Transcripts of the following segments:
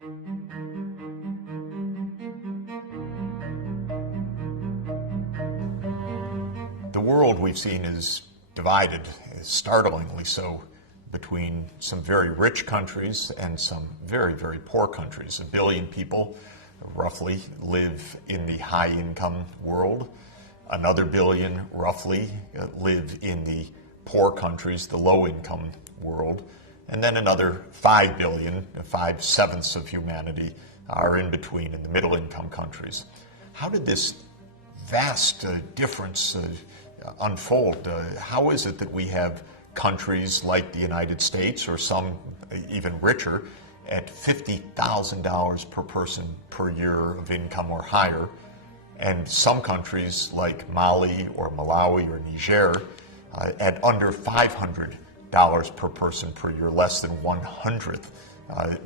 The world we've seen is divided, startlingly so, between some very rich countries and some very, very poor countries. 1 billion people, roughly, live in the high-income world. Another billion, roughly, live in the poor countries, the low-income world. And then another 5 billion, 5/7 of humanity, are in between in the middle-income countries. How did this vast difference unfold? How is it that we have countries like the United States, or some even richer, at $50,000 per person per year of income or higher, and some countries like Mali or Malawi or Niger at under $500 per person per year, less than 1/100th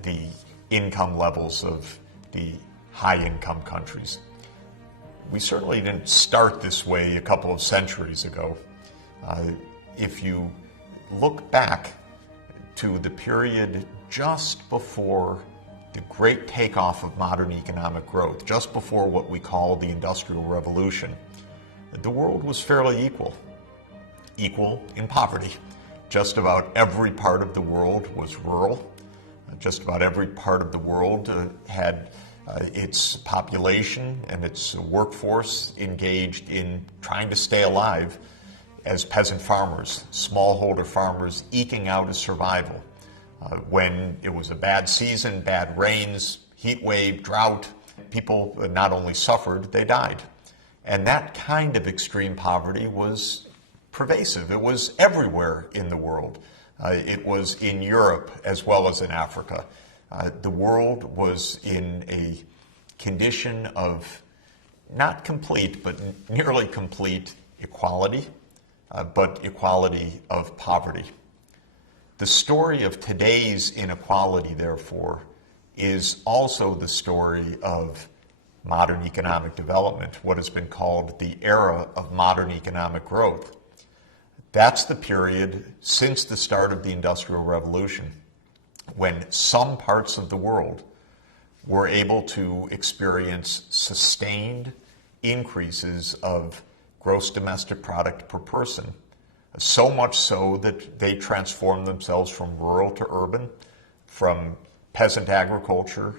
the income levels of the high-income countries? We certainly didn't start this way a couple of centuries ago. If you look back to the period just before the great takeoff of modern economic growth, just before what we call the Industrial Revolution, the world was fairly equal in poverty. Just about every part of the world was rural. Just about every part of the world had its population and its workforce engaged in trying to stay alive as peasant farmers, smallholder farmers eking out a survival. When it was a bad season, bad rains, heat wave, drought, people not only suffered, they died. And that kind of extreme poverty was pervasive. It was everywhere in the world. It was in Europe as well as in Africa. The world was in a condition of not complete, but nearly complete equality, but equality of poverty. The story of today's inequality, therefore, is also the story of modern economic development, what has been called the era of modern economic growth. That's the period since the start of the Industrial Revolution when some parts of the world were able to experience sustained increases of gross domestic product per person, so much so that they transformed themselves from rural to urban, from peasant agriculture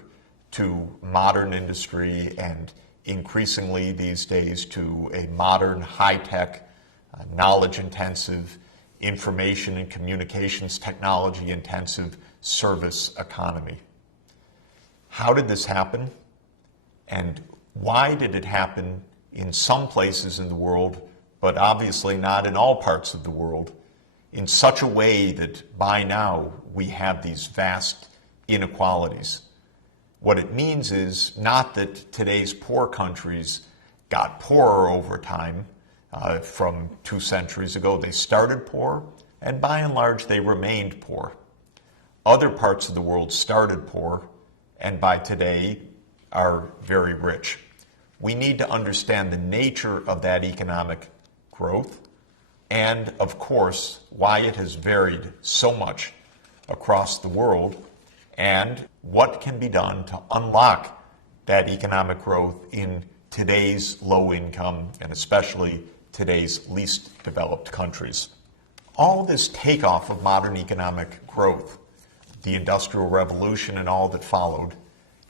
to modern industry, and increasingly these days to a modern, high-tech, knowledge-intensive, information and communications technology-intensive service economy. How did this happen? And why did it happen in some places in the world, but obviously not in all parts of the world, in such a way that by now we have these vast inequalities? What it means is not that today's poor countries got poorer over time from 2 centuries ago. They started poor, and by and large they remained poor. Other parts of the world started poor, and by today are very rich. We need to understand the nature of that economic growth and, of course, why it has varied so much across the world and what can be done to unlock that economic growth in today's low-income and especially today's least developed countries. All this takeoff of modern economic growth, the Industrial Revolution and all that followed,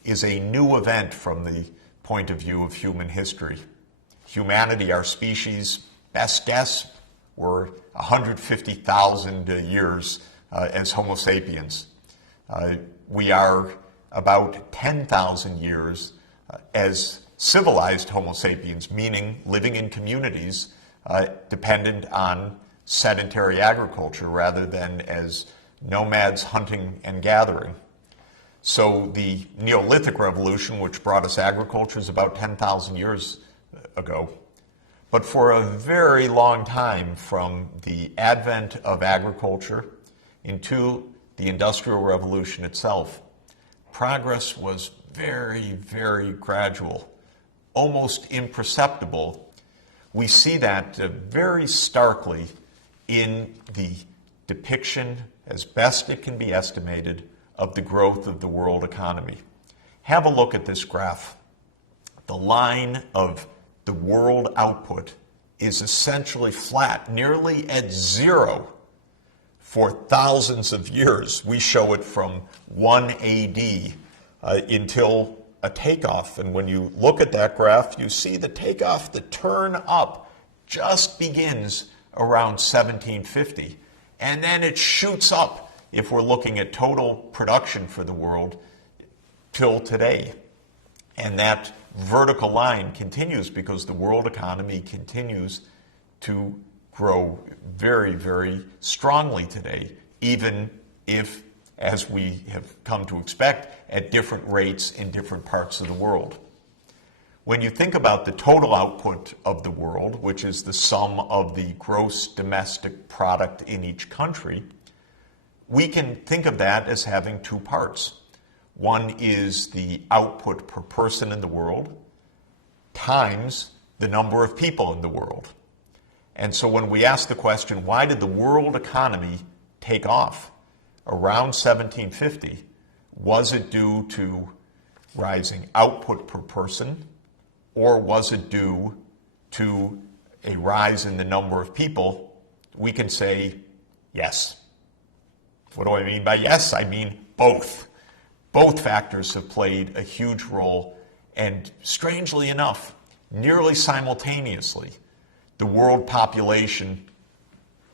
is a new event from the point of view of human history. Humanity, our species, best guess, were 150,000 years as Homo sapiens. We are about 10,000 years as civilized Homo sapiens, meaning living in communities dependent on sedentary agriculture rather than as nomads hunting and gathering. So the Neolithic Revolution, which brought us agriculture, is about 10,000 years ago. But for a very long time, from the advent of agriculture into the Industrial Revolution itself, progress was very, very gradual, almost imperceptible. We see that very starkly in the depiction, as best it can be estimated, of the growth of the world economy. Have a look at this graph. The line of the world output is essentially flat, nearly at zero for thousands of years. We show it from 1 AD until a takeoff. And when you look at that graph, you see the takeoff, the turn up, just begins around 1750. And then it shoots up, if we're looking at total production for the world, till today. And that vertical line continues because the world economy continues to grow very, very strongly today, even if, as we have come to expect, at different rates in different parts of the world. When you think about the total output of the world, which is the sum of the gross domestic product in each country, we can think of that as having two parts. One is the output per person in the world times the number of people in the world. And so when we ask the question, why did the world economy take off around 1750? Was it due to rising output per person, or was it due to a rise in the number of people? We can say yes. What do I mean by yes? I mean both. Both factors have played a huge role, and strangely enough, nearly simultaneously, the world population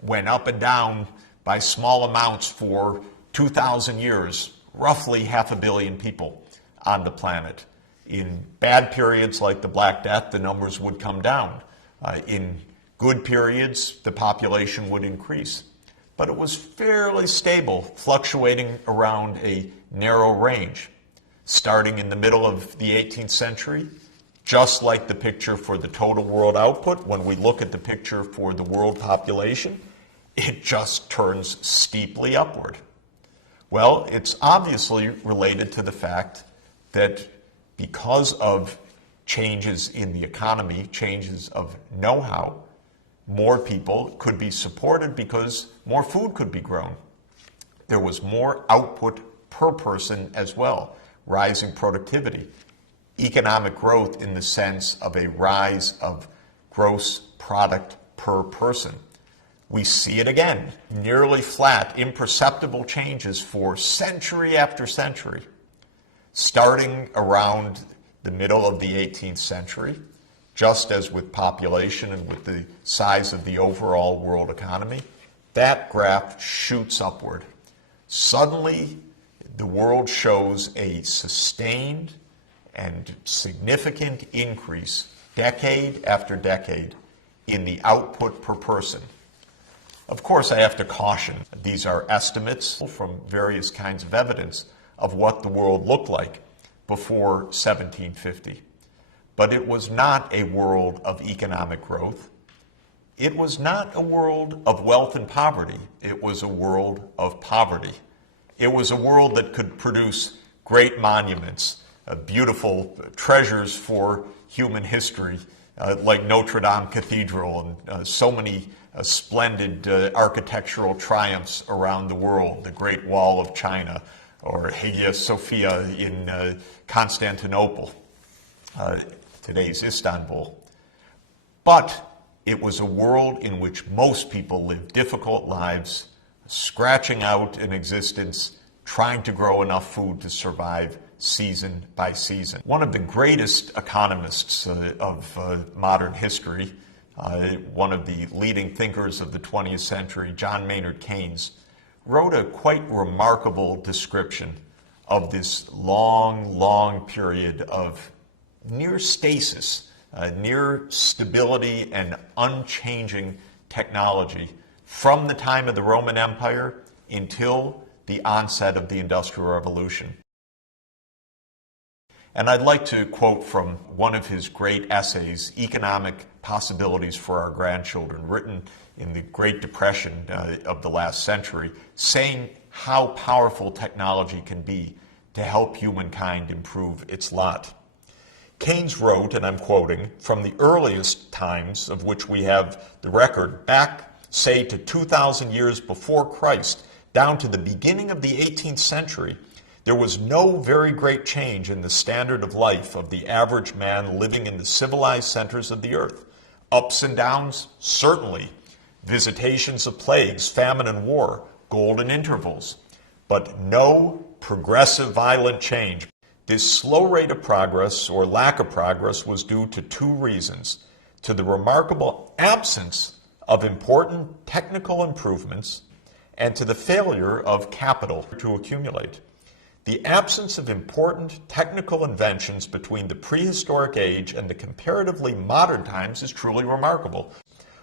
went up and down by small amounts for 2,000 years, roughly 500 million people on the planet. In bad periods like the Black Death, the numbers would come down. In good periods, the population would increase. But it was fairly stable, fluctuating around a narrow range. Starting in the middle of the 18th century, just like the picture for the total world output, when we look at the picture for the world population, it just turns steeply upward. Well, it's obviously related to the fact that because of changes in the economy, changes of know-how, more people could be supported because more food could be grown. There was more output per person as well, rising productivity. Economic growth in the sense of a rise of gross product per person. We see it again, nearly flat, imperceptible changes for century after century. Starting around the middle of the 18th century, just as with population and with the size of the overall world economy, that graph shoots upward. Suddenly, the world shows a sustained and significant increase, decade after decade, in the output per person. Of course, I have to caution, these are estimates from various kinds of evidence of what the world looked like before 1750. But it was not a world of economic growth. It was not a world of wealth and poverty. It was a world of poverty. It was a world that could produce great monuments, beautiful treasures for human history, like Notre Dame Cathedral and so many splendid architectural triumphs around the world, the Great Wall of China, or Hagia Sophia in Constantinople, today's Istanbul. But it was a world in which most people lived difficult lives, scratching out an existence, trying to grow enough food to survive season by season. One of the greatest economists of modern history, one of the leading thinkers of the 20th century, John Maynard Keynes, wrote a quite remarkable description of this long, long period of near stasis, near stability and unchanging technology from the time of the Roman Empire until the onset of the Industrial Revolution. And I'd like to quote from one of his great essays, Economic Possibilities for Our Grandchildren, written in the Great Depression of the last century, saying how powerful technology can be to help humankind improve its lot. Keynes wrote, and I'm quoting, "From the earliest times of which we have the record, back, say, to 2,000 years before Christ, down to the beginning of the 18th century, There was no very great change in the standard of life of the average man living in the civilized centers of the earth. Ups and downs, certainly. Visitations of plagues, famine and war, golden intervals. But no progressive violent change. This slow rate of progress or lack of progress was due to two reasons: to the remarkable absence of important technical improvements and to the failure of capital to accumulate. The absence of important technical inventions between the prehistoric age and the comparatively modern times is truly remarkable.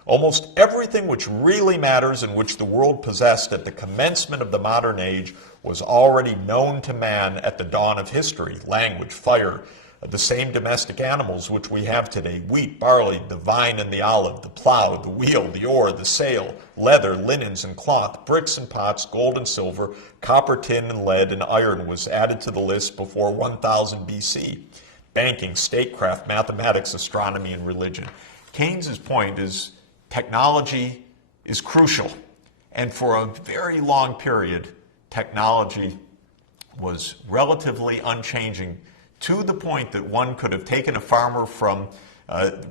Almost everything which really matters and which the world possessed at the commencement of the modern age was already known to man at the dawn of history: language, fire, the same domestic animals which we have today: wheat, barley, the vine and the olive, the plow, the wheel, the oar, the sail, leather, linens and cloth, bricks and pots, gold and silver, copper, tin and lead and iron was added to the list before 1000 BC. Banking, statecraft, mathematics, astronomy, and religion. Keynes's point is technology is crucial, and for a very long period, technology was relatively unchanging, to the point that one could have taken a farmer from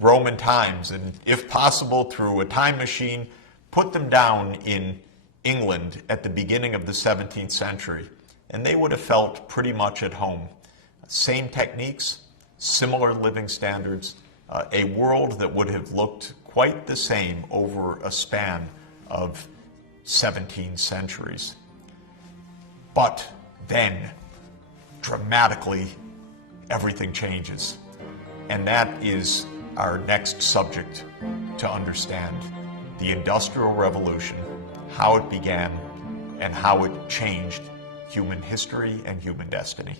Roman times and, if possible, through a time machine, put them down in England at the beginning of the 17th century, and they would have felt pretty much at home. Same techniques, similar living standards, a world that would have looked quite the same over a span of 17 centuries. But then, dramatically, everything changes. And that is our next subject to understand: the Industrial Revolution, how it began, and how it changed human history and human destiny.